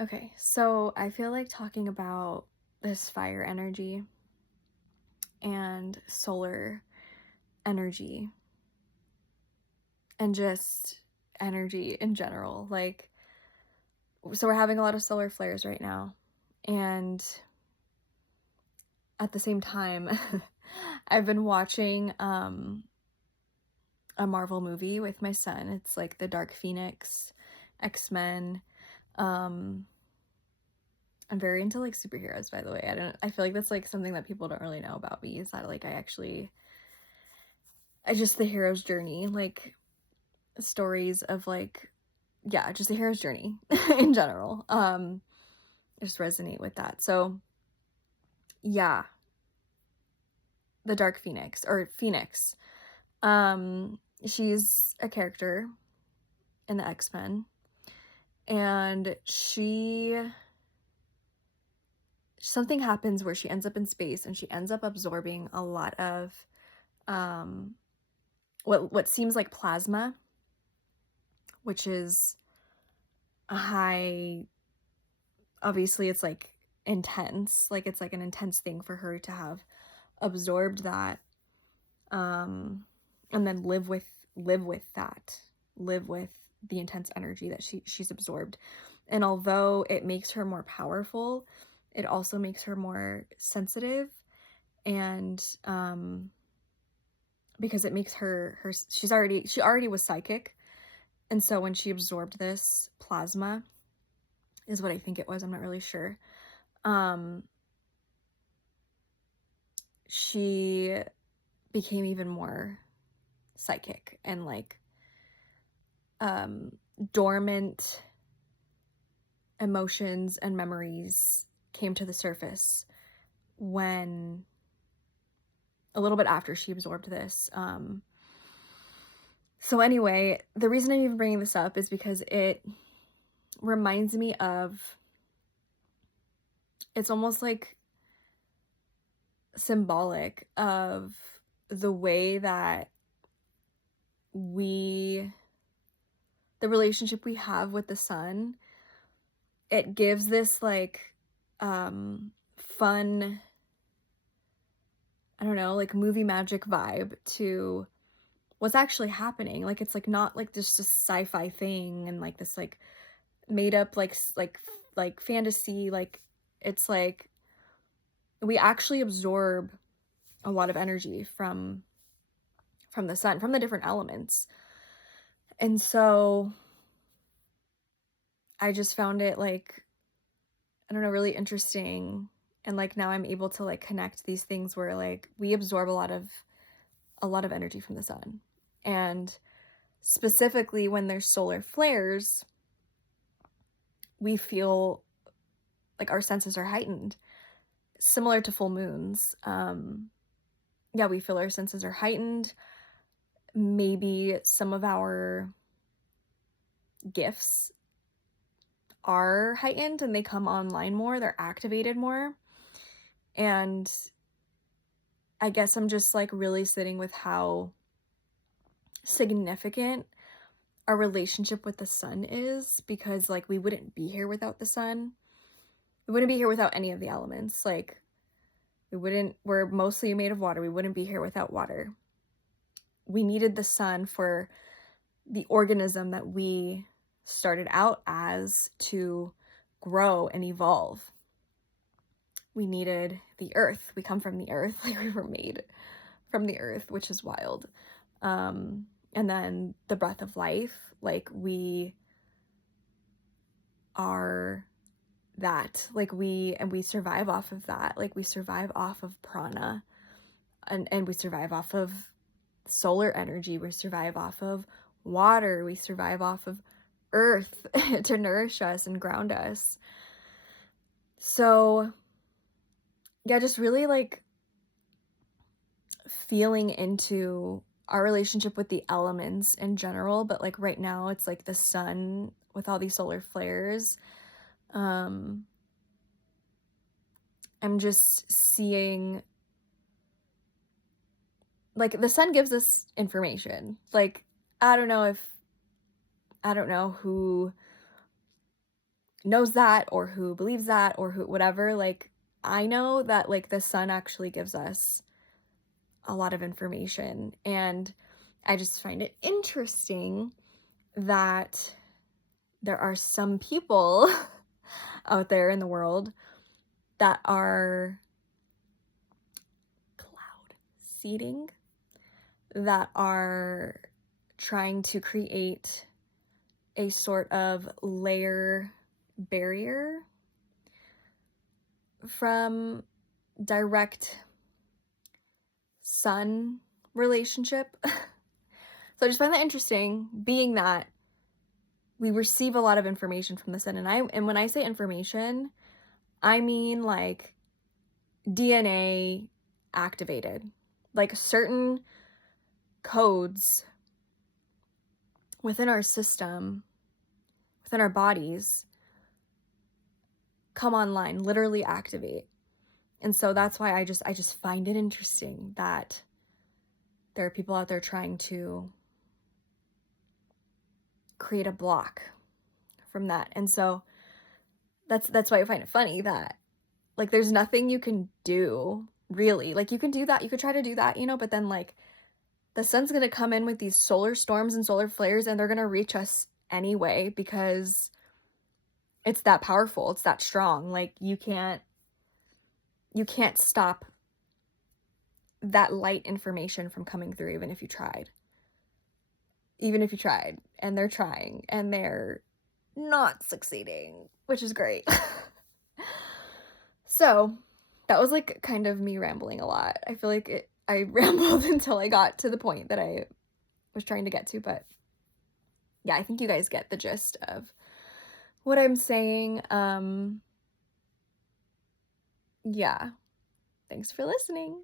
Okay, so I feel like talking about this fire energy and solar energy and just energy in general. So we're having a lot of solar flares right now. And at the same time, I've been watching a Marvel movie with my son. It's like the Dark Phoenix, X-Men. Um, I'm very into like superheroes, by the way. I feel like that's like something that people don't really know about me is that like I just the hero's journey, like stories of like yeah, just the hero's journey in general. I just resonate with that. So, yeah, the Dark Phoenix or Phoenix. She's a character in the X-Men and something happens where she ends up in space and she ends up absorbing a lot of um what seems like plasma, which is a high obviously it's like intense, like it's like an intense thing for her to have absorbed that um and then live with the intense energy that she's absorbed. And although it makes her more powerful, it also makes her more sensitive and because it makes her she already was psychic. And so when she absorbed this plasma is what I think it was, I'm not really sure. Um she became even more psychic and like um dormant emotions and memories came to the surface when a little bit after she absorbed this. So anyway, the reason I'm even bringing this up is because it reminds me of it's almost like symbolic of the way that we the relationship we have with the sun. It gives this like fun, I don't know, like movie magic vibe to what's actually happening. Like it's like not like just a sci-fi thing and like this like made up like fantasy. Like it's like we actually absorb a lot of energy from the sun, from the different elements. And so I just found it like I don't know, really interesting. And like now I'm able to like connect these things where like we absorb a lot of energy from the sun. And specifically when there's solar flares, we feel like our senses are heightened, similar to full moons. Yeah, we feel our senses are heightened. Maybe some of our gifts are heightened and they come online more, they're activated more. And I guess I'm just like really sitting with how significant our relationship with the sun is because like we wouldn't be here without the sun. We wouldn't be here without any of the elements. Like we're mostly made of water. We wouldn't be here without water. We needed the sun for the organism that we started out as to grow and evolve. We needed the earth. We come from the earth, like we were made from the earth, which is wild. And then the breath of life, like we are that. Like we survive off of that. Like we survive off of prana and we survive off of solar energy. We survive off of water. We survive off of earth to nourish us and ground us. So, yeah, just really like feeling into our relationship with the elements in general, but like right now it's like the sun with all these solar flares. Um I'm just seeing like the sun gives us information. Like I don't know who knows that or who believes that or who whatever, like, I know that, like, the sun actually gives us a lot of information, and I just find it interesting that there are some people out there in the world that are cloud seeding, that are trying to create a sort of layer barrier from direct sun relationship. So I just find that interesting, being that we receive a lot of information from the sun, and when I say information, I mean like DNA activated, like certain codes within our system, within our bodies, come online, literally activate. And so that's why I just find it interesting that there are people out there trying to create a block from that. And so that's why I find it funny that, like, there's nothing you can do really. Like, you can do that, you could try to do that, but then, like, the sun's gonna come in with these solar storms and solar flares, and they're gonna reach us anyway because it's that powerful, it's that strong. Like, you can't stop that light information from coming through even if you tried. Even if you tried, and they're trying, and they're not succeeding, which is great. So, that was, like, kind of me rambling a lot. I feel like I rambled until I got to the point that I was trying to get to, but yeah, I think you guys get the gist of what I'm saying. Yeah. Thanks for listening.